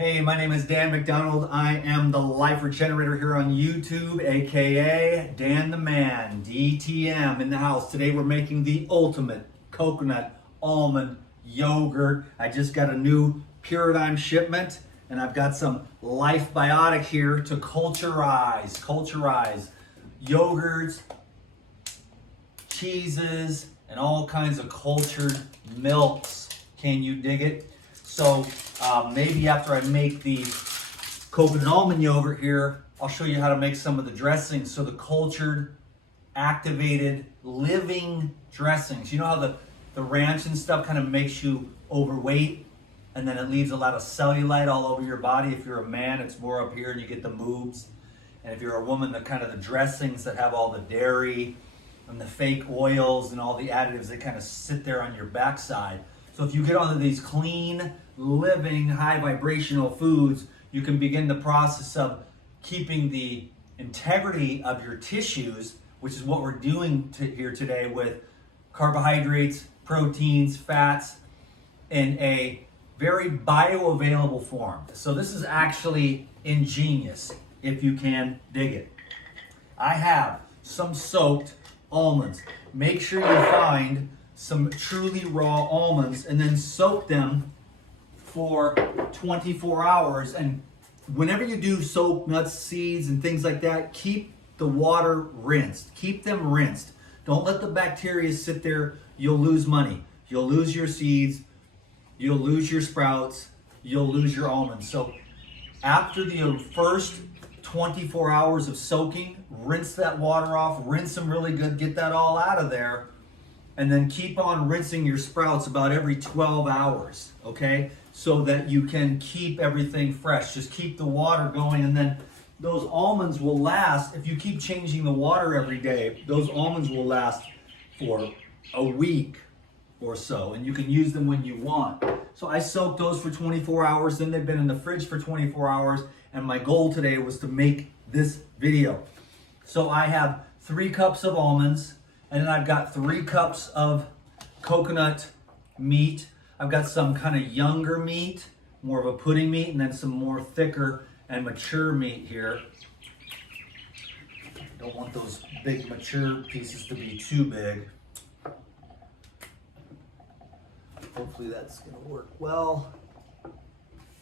Hey, my name is Dan McDonald. I am the Life Regenerator here on YouTube, aka Dan the Man, DTM in the house. Today we're making the ultimate coconut almond yogurt. I just got a new Paradigm shipment and I've got some Life Biotic here to culturize yogurts, cheeses, and all kinds of cultured milks. Can you dig it? So maybe after I make the coconut almond yogurt here, I'll show you how to make some of the dressings. So the cultured, activated, living dressings. You know how the ranch and stuff kind of makes you overweight and then it leaves a lot of cellulite all over your body. If you're a man, it's more up here and you get the moobs. And if you're a woman, the kind of the dressings that have all the dairy and the fake oils and all the additives that kind of sit there on your backside. So if you get onto these clean, living, high vibrational foods, you can begin the process of keeping the integrity of your tissues, which is what we're doing here today with carbohydrates, proteins, fats, in a very bioavailable form. So this is actually ingenious, if you can dig it. I have some soaked almonds. Make sure you find some truly raw almonds and then soak them for 24 hours. And whenever you do soak nuts, seeds, and things like that, keep the water rinsed. Keep them rinsed. Don't let the bacteria sit there. You'll lose money. You'll lose your seeds. You'll lose your sprouts. You'll lose your almonds. So after the first 24 hours of soaking, rinse that water off, rinse them really good, get that all out of there, and then keep on rinsing your sprouts about every 12 hours, okay? So that you can keep everything fresh. Just keep the water going, and then those almonds will last. If you keep changing the water every day, those almonds will last for a week or so, and you can use them when you want. So I soaked those for 24 hours, then they've been in the fridge for 24 hours, and my goal today was to make this video. So I have 3 cups of almonds, and then I've got 3 cups of coconut meat. I've got some kind of younger meat, more of a pudding meat, and then some more thicker and mature meat here. Don't want those big mature pieces to be too big. Hopefully that's gonna work well.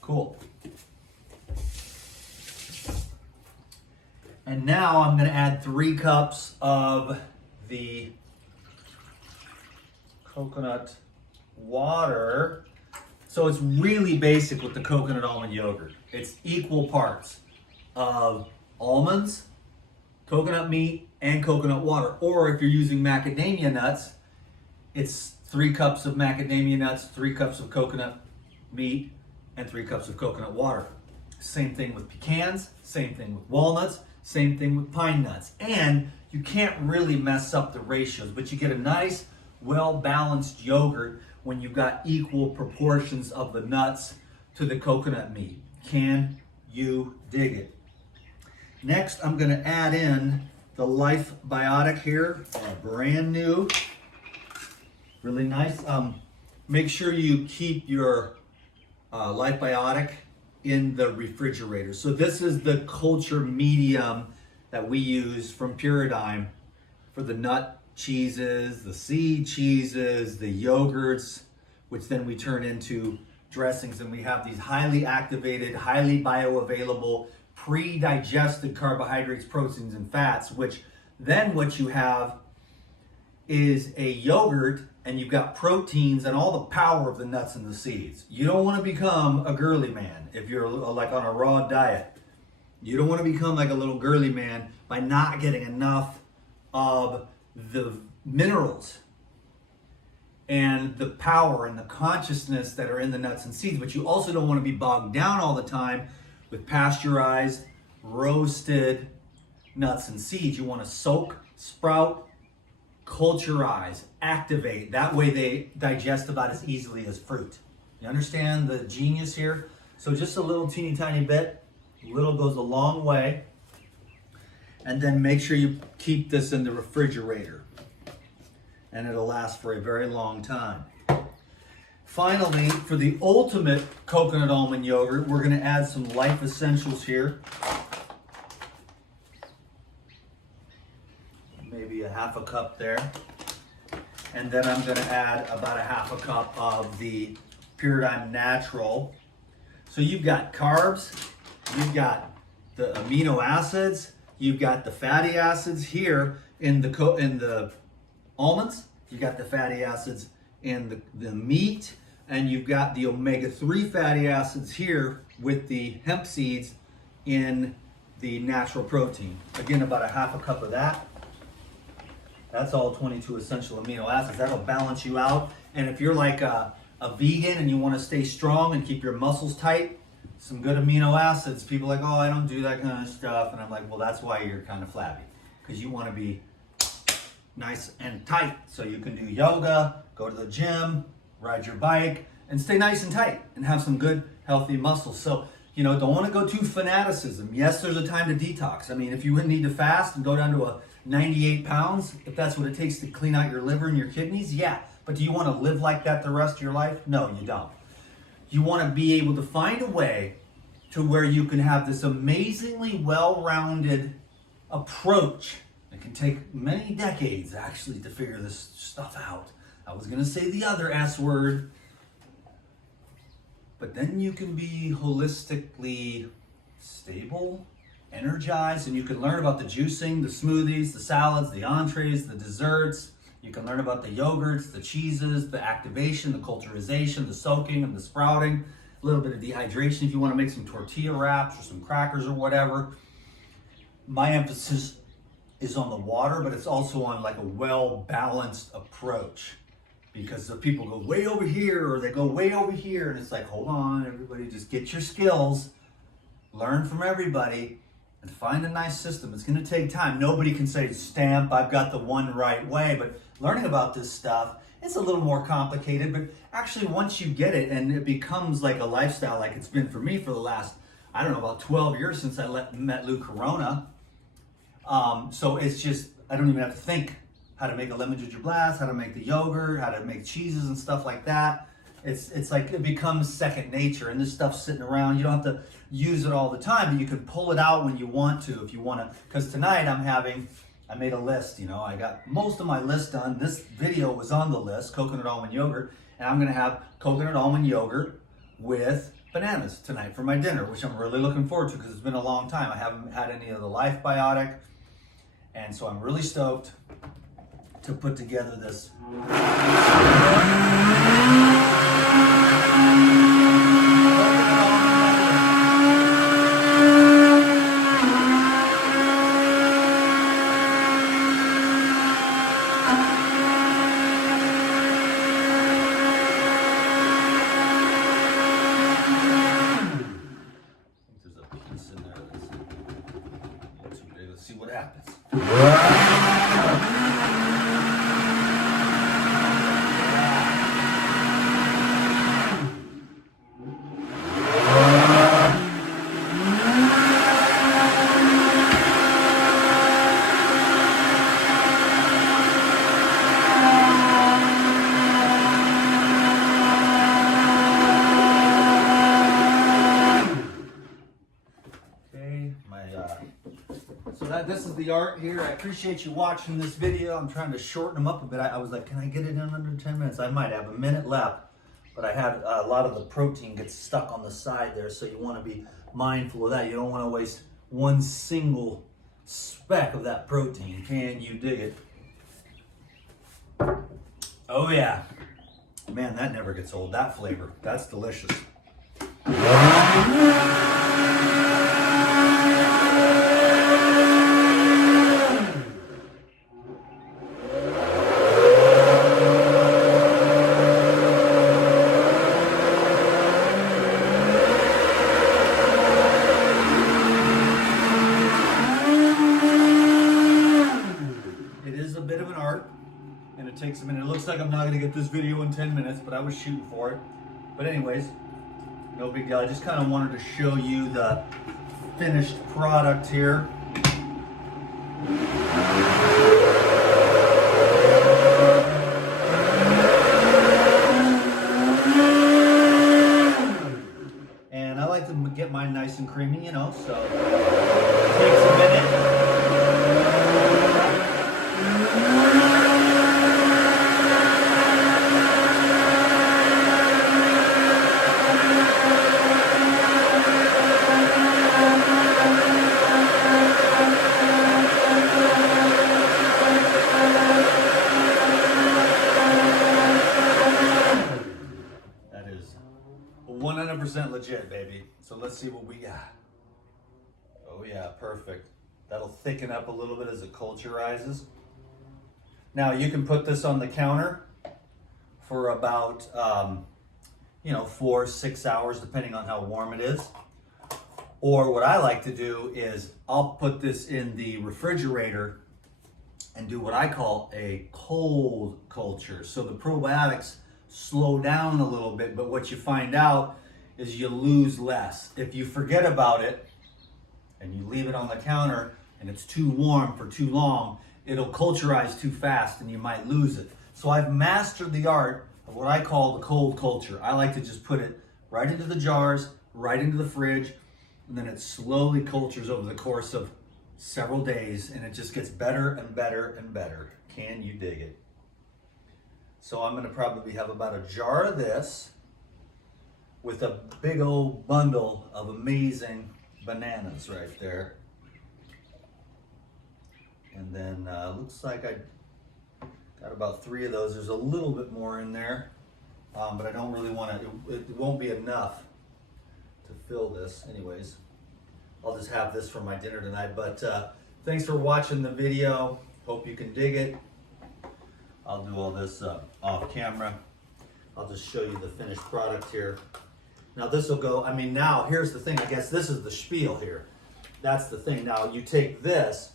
Cool. And now I'm gonna add 3 cups of the coconut water. So it's really basic with the coconut almond yogurt. It's equal parts of almonds, coconut meat, and coconut water. Or if you're using macadamia nuts, it's 3 cups of macadamia nuts, 3 cups of coconut meat, and 3 cups of coconut water. Same thing with pecans, same thing with walnuts, same thing with pine nuts. And you can't really mess up the ratios, but you get a nice, well-balanced yogurt when you've got equal proportions of the nuts to the coconut meat. Can you dig it? Next, I'm gonna add in the Life Biotic here, brand new, really nice. Make sure you keep your Life Biotic in the refrigerator. So this is the culture medium that we use from Paradigm for the nut cheeses, the seed cheeses, the yogurts, which then we turn into dressings. And we have these highly activated, highly bioavailable, pre-digested carbohydrates, proteins, and fats, which then what you have is a yogurt, and you've got proteins and all the power of the nuts and the seeds. You don't want to become a girly man if you're like on a raw diet. You don't want to become like a little girly man by not getting enough of the minerals and the power and the consciousness that are in the nuts and seeds. But you also don't want to be bogged down all the time with pasteurized, roasted nuts and seeds. You want to soak, sprout, culturize, activate. That way they digest about as easily as fruit. You understand the genius here? So just a little teeny tiny bit. Little goes a long way. And then make sure you keep this in the refrigerator. And it'll last for a very long time. Finally, for the ultimate coconut almond yogurt, we're going to add some life essentials here. Maybe a half a cup there. And then I'm going to add about a half a cup of the Paradigm Natural. So you've got carbs, you've got the amino acids, you've got the fatty acids here in the almonds, you've got the fatty acids in the meat, and you've got the omega-3 fatty acids here with the hemp seeds in the natural protein. Again, about a half a cup of that. That's all 22 essential amino acids. That'll balance you out. And if you're like a vegan and you want to stay strong and keep your muscles tight, some good amino acids. People are like, oh, I don't do that kind of stuff. And I'm like, well, that's why you're kind of flabby, because you want to be nice and tight. So you can do yoga, go to the gym, ride your bike, and stay nice and tight and have some good, healthy muscles. So, you know, don't want to go too fanaticism. Yes, there's a time to detox. I mean, if you would need to fast and go down to a 98 pounds, if that's what it takes to clean out your liver and your kidneys, yeah. But do you want to live like that the rest of your life? No, you don't. You want to be able to find a way to where you can have this amazingly well-rounded approach. It can take many decades actually to figure this stuff out. I was going to say the other S word, but then you can be holistically stable, energized, and you can learn about the juicing, the smoothies, the salads, the entrees, the desserts. You can learn about the yogurts, the cheeses, the activation, the culturization, the soaking and the sprouting, a little bit of dehydration if you want to make some tortilla wraps or some crackers or whatever. My emphasis is on the water, but it's also on like a well-balanced approach, because the people go way over here or they go way over here, and it's like, hold on, everybody, just get your skills, learn from everybody, and find a nice system. It's going to take time. Nobody can say, stamp, I've got the one right way. But learning about this stuff, it's a little more complicated. But actually, once you get it and it becomes like a lifestyle, like it's been for me for the last, I don't know, about 12 years since I met Lou Corona. So it's just, I don't even have to think how to make a lemon ginger blast, how to make the yogurt, how to make cheeses and stuff like that. It's like it becomes second nature, and this stuff's sitting around. You don't have to use it all the time, but you can pull it out when you want to, if you want to. Because tonight I made a list, you know, I got most of my list done. This video was on the list, coconut almond yogurt, and I'm going to have coconut almond yogurt with bananas tonight for my dinner, which I'm really looking forward to because it's been a long time. I haven't had any of the Life Biotic, and so I'm really stoked to put together this. See what happens. This is the art here. I appreciate you watching this video. I'm trying to shorten them up a bit. I was like, can I get it in under 10 minutes? I might have a minute left, but I had a lot of the protein gets stuck on the side there, so you want to be mindful of that. You don't want to waste one single speck of that protein. Can you dig it? Oh yeah. Man, that never gets old. That flavor. That's delicious. Takes a minute. It looks like I'm not going to get this video in 10 minutes, but I was shooting for it. But anyways, no big deal. I just kind of wanted to show you the finished product here. get mine nice and creamy, you know, so it takes a minute. That is 100% legit, baby. So let's see what we got. Oh yeah, perfect. That'll thicken up a little bit as it culturizes. Now you can put this on the counter for about, 4 or 6 hours, depending on how warm it is. Or what I like to do is I'll put this in the refrigerator and do what I call a cold culture. So the probiotics slow down a little bit, but what you find out is you lose less. If you forget about it and you leave it on the counter and it's too warm for too long, it'll culturize too fast and you might lose it. So I've mastered the art of what I call the cold culture. I like to just put it right into the jars, right into the fridge, and then it slowly cultures over the course of several days, and it just gets better and better and better. Can you dig it? So I'm gonna probably have about a jar of this with a big old bundle of amazing bananas right there. And then looks like I got about 3 of those. There's a little bit more in there, but I don't really want to, it won't be enough to fill this. Anyways, I'll just have this for my dinner tonight. But thanks for watching the video. Hope you can dig it. I'll do all this off camera. I'll just show you the finished product here. Now this will go, now here's the thing, I guess this is the spiel here. That's the thing. Now you take this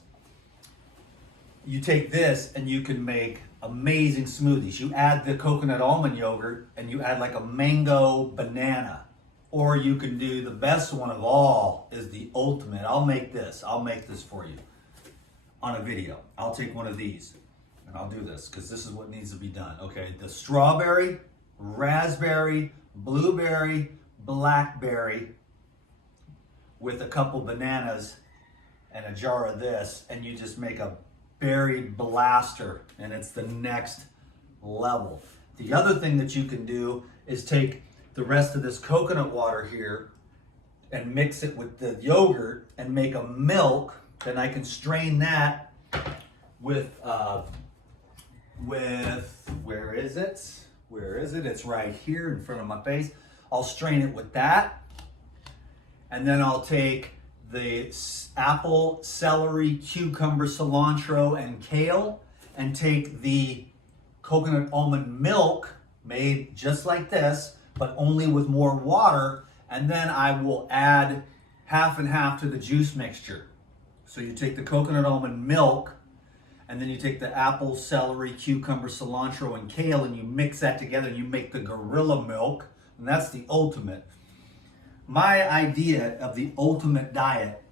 and you can make amazing smoothies. You add the coconut almond yogurt and you add like a mango banana. Or you can do the best one of all is the ultimate. I'll make this for you on a video. I'll take one of these and I'll do this because this is what needs to be done. Okay, the strawberry, raspberry, blueberry, blackberry with a couple bananas and a jar of this, and you just make a berry blaster, and it's the next level. The other thing that you can do is take the rest of this coconut water here and mix it with the yogurt and make a milk. Then I can strain that with where is it? It's right here in front of my face. I'll strain it with that, and then I'll take the apple, celery, cucumber, cilantro, and kale, and take the coconut almond milk made just like this, but only with more water, and then I will add half and half to the juice mixture. So you take the coconut almond milk, and then you take the apple, celery, cucumber, cilantro, and kale, and you mix that together, and you make the gorilla milk, and that's the ultimate. My idea of the ultimate diet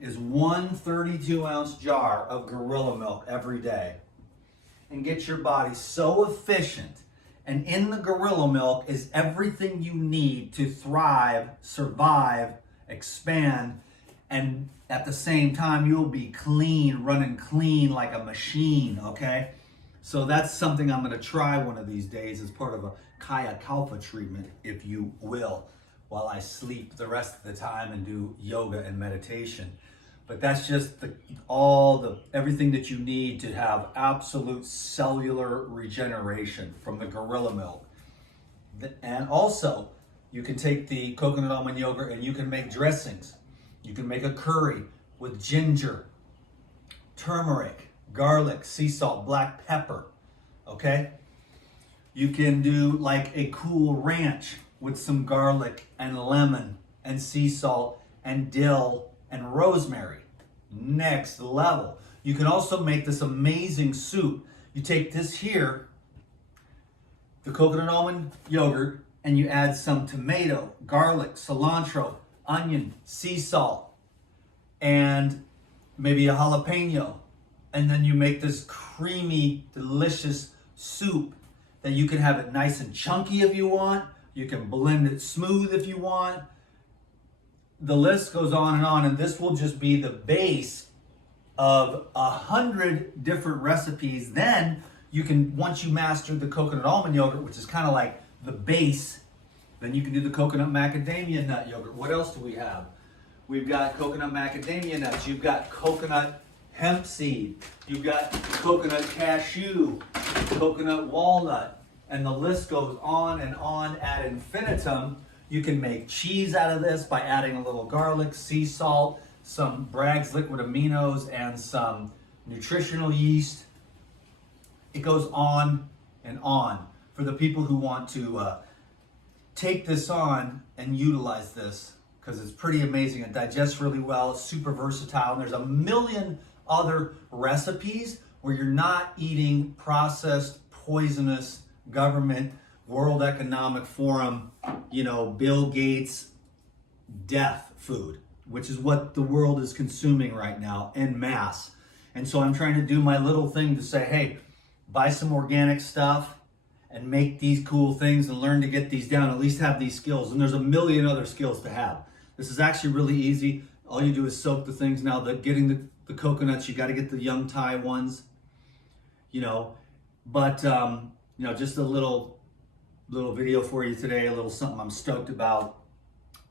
is 1 32-ounce jar of gorilla milk every day, and get your body so efficient. And in the gorilla milk is everything you need to thrive, survive, expand, and at the same time you'll be clean, running clean like a machine, okay? So that's something I'm gonna try one of these days as part of a Kaya Kalpa treatment, if you will, while I sleep the rest of the time and do yoga and meditation. But that's just everything that you need to have absolute cellular regeneration from the gorilla milk. And also, you can take the coconut almond yogurt and you can make dressings. You can make a curry with ginger, turmeric, garlic, sea salt, black pepper, okay? You can do like a cool ranch with some garlic and lemon and sea salt and dill and rosemary. Next level. You can also make this amazing soup. You take this here, the coconut almond yogurt, and you add some tomato, garlic, cilantro, onion, sea salt, and maybe a jalapeno. And then you make this creamy, delicious soup that you can have it nice and chunky if you want. You can blend it smooth if you want. the list goes on, and this will just be the base of 100 different recipes. Then you can, once you master the coconut almond yogurt, which is kind of like the base, then you can do the coconut macadamia nut yogurt. What else do we have? We've got coconut macadamia nuts. You've got coconut hemp seed. You've got coconut cashew, coconut walnut, and the list goes on and on ad infinitum. You can make cheese out of this by adding a little garlic, sea salt, some Bragg's liquid aminos, and some nutritional yeast. It goes on and on for the people who want to take this on and utilize this, because it's pretty amazing. It digests really well. It's super versatile. And there's a million other recipes where you're not eating processed, poisonous, government, World Economic Forum, Bill Gates death food, which is what the world is consuming right now en masse. And so I'm trying to do my little thing to say, hey, buy some organic stuff and make these cool things and learn to get these down, at least have these skills. And there's a million other skills to have. This is actually really easy. All you do is soak the things. Now, getting the coconuts, you got to get the young Thai ones, but just a little video for you today, a little something I'm stoked about.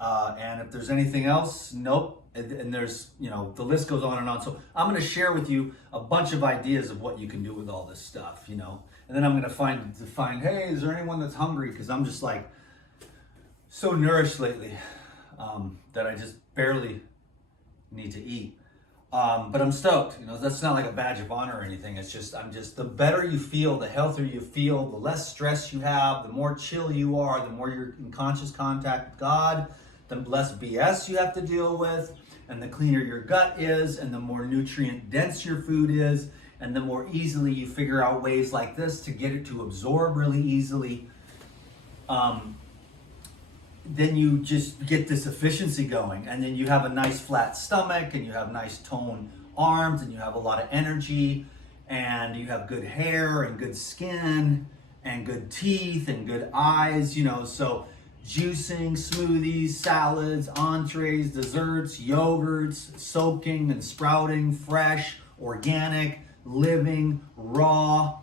And if there's anything else, nope. And there's, the list goes on and on. So I'm going to share with you a bunch of ideas of what you can do with all this stuff, and then I'm going to find, hey, is there anyone that's hungry? Because I'm just like so nourished lately that I just barely need to eat. But I'm stoked, that's not like a badge of honor or anything. It's just, the better you feel, the healthier you feel, the less stress you have, the more chill you are, the more you're in conscious contact with God, the less BS you have to deal with, and the cleaner your gut is, and the more nutrient dense your food is, and the more easily you figure out ways like this to get it to absorb really easily. Then you just get this efficiency going, and then you have a nice flat stomach, and you have nice toned arms, and you have a lot of energy, and you have good hair and good skin and good teeth and good eyes, so juicing, smoothies, salads, entrees, desserts, yogurts, soaking and sprouting, fresh, organic, living, raw,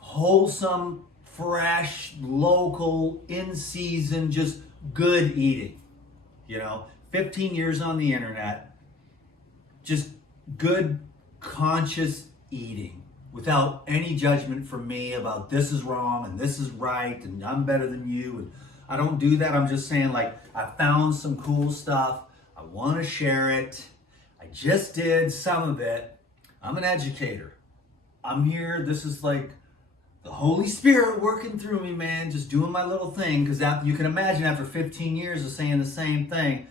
wholesome, fresh, local, in season, just good eating. 15 years on the internet, just good, conscious eating without any judgment from me about this is wrong and this is right and I'm better than you. And I don't do that. I'm just saying, I found some cool stuff. I want to share it. I just did some of it. I'm an educator. I'm here. This is like the Holy Spirit working through me, man, just doing my little thing. Because you can imagine after 15 years of saying the same thing.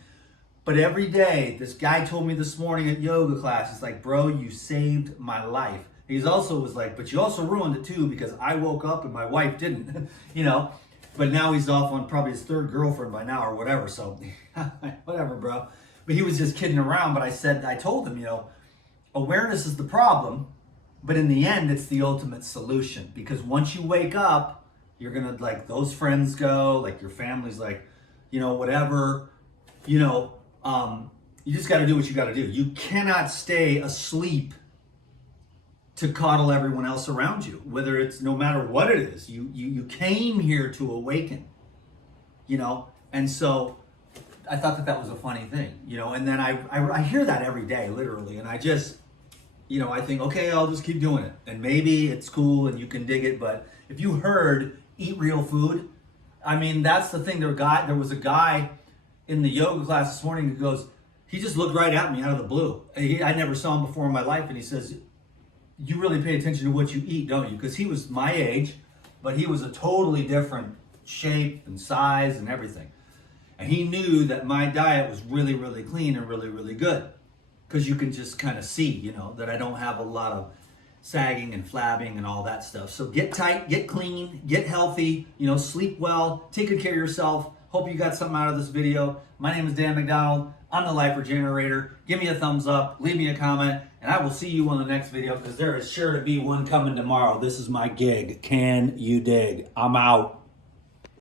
But every day, this guy told me this morning at yoga class, he's like, bro, you saved my life. He's also was like, but you also ruined it too, because I woke up and my wife didn't, But now he's off on probably his third girlfriend by now or whatever. So whatever, bro. But he was just kidding around. But I told him, awareness is the problem. But in the end, it's the ultimate solution, because once you wake up, you're going to those friends go, your family's whatever, you just got to do what you got to do. You cannot stay asleep to coddle everyone else around you, whether it's no matter what it is. You came here to awaken, and so I thought that was a funny thing, and then I hear that every day, literally, and I just, I think, okay, I'll just keep doing it. And maybe it's cool and you can dig it, but if you heard eat real food, that's the thing. There was a guy in the yoga class this morning who goes, he just looked right at me out of the blue. I never saw him before in my life, and he says, you really pay attention to what you eat, don't you? Because he was my age, but he was a totally different shape and size and everything. And he knew that my diet was really, really clean and really, really good. Because you can just kind of see, that I don't have a lot of sagging and flabbing and all that stuff. So get tight, get clean, get healthy, sleep well, take good care of yourself. Hope you got something out of this video. My name is Dan McDonald. I'm the Life Regenerator. Give me a thumbs up, leave me a comment, and I will see you on the next video, because there is sure to be one coming tomorrow. This is my gig. Can you dig? I'm out.